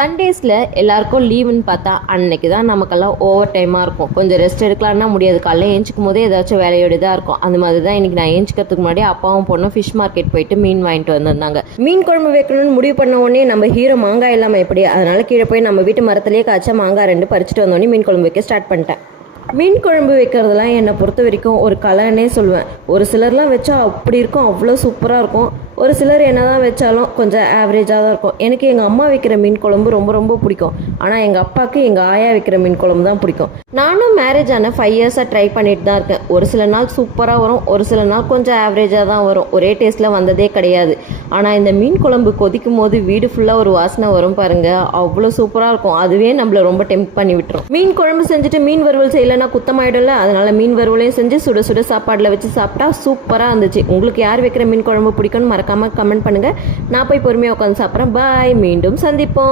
சண்டேஸில் எல்லாருக்கும் லீவுன்னு பார்த்தா அன்னைக்கு தான் நமக்கெல்லாம் ஓவர் டைமாக இருக்கும். கொஞ்சம் ரெஸ்ட் எடுக்கலான்னா முடியாது. காலையில் ஏஞ்சிக்கும் போதே ஏதாச்சும் வேலையோடு தான் இருக்கும். அந்த மாதிரி தான் இன்றைக்கி நான் ஏஞ்சிக்கிறதுக்கு முன்னாடி அப்பாவும் பொண்ணும் ஃபிஷ் மார்க்கெட் போயிட்டு மீன் வாங்கிட்டு வந்திருந்தாங்க. மீன் குழம்பு வைக்கணும்னு முடிவு பண்ண உடனே நம்ம ஹீரோ மாங்காய் இல்லாமல் எப்படி, அதனால் கீழே போய் நம்ம வீட்டு மரத்துலேயே காய்ச்சா மாங்காய் 2 பறிச்சுட்டு வந்தோடனே மீன் குழம்பு வைக்க ஸ்டார்ட் பண்ணிட்டேன். மீன் குழம்பு வைக்கிறதுலாம் என்னை பொறுத்த வரைக்கும் ஒரு கலைன்னே சொல்லுவேன். ஒரு சிலர்லாம் வச்சா அப்படி இருக்கும், அவ்வளோ சூப்பராக இருக்கும். ஒரு சிலர் என்ன தான் வச்சாலும் கொஞ்சம் ஆவரேஜாக தான் இருக்கும். எனக்கு எங்கள் அம்மா வைக்கிற மீன் குழம்பு ரொம்ப ரொம்ப பிடிக்கும். ஆனால் எங்கள் அப்பாவுக்கு எங்கள் ஆயா வைக்கிற மீன் குழம்பு தான் பிடிக்கும். நானும் மேரேஜ் ஆன 5 இயர்ஸாக ட்ரை பண்ணிட்டு தான் இருக்கேன். ஒரு சில நாள் சூப்பராக வரும், ஒரு சில நாள் கொஞ்சம் ஆவரேஜாக தான் வரும். ஒரே டேஸ்ட்டில் வந்ததே கிடையாது. ஆனால் இந்த மீன் குழம்பு கொதிக்கும் போது வீடு ஃபுல்லாக ஒரு வாசனை வரும் பாருங்கள், அவ்வளோ சூப்பராக இருக்கும். அதுவே நம்மளை ரொம்ப டெம்ப் பண்ணி விட்டுரும். மீன் குழம்பு செஞ்சுட்டு மீன் வறுவல் செய்யலைன்னா குத்தமாயிடும்ல, அதனால் மீன் வறுவலையும் செஞ்சு சுட சுட சாப்பாடில் வச்சு சாப்பிட்டா சூப்பராக இருந்துச்சு. உங்களுக்கு யார் வைக்கிற மீன் குழம்பு பிடிக்கும்னு மறக்காமல் கமெண்ட் பண்ணுங்கள். நான் போய் பொறுமையாக உட்காந்து சாப்பிட்றேன். பாய், மீண்டும் சந்திப்போம்.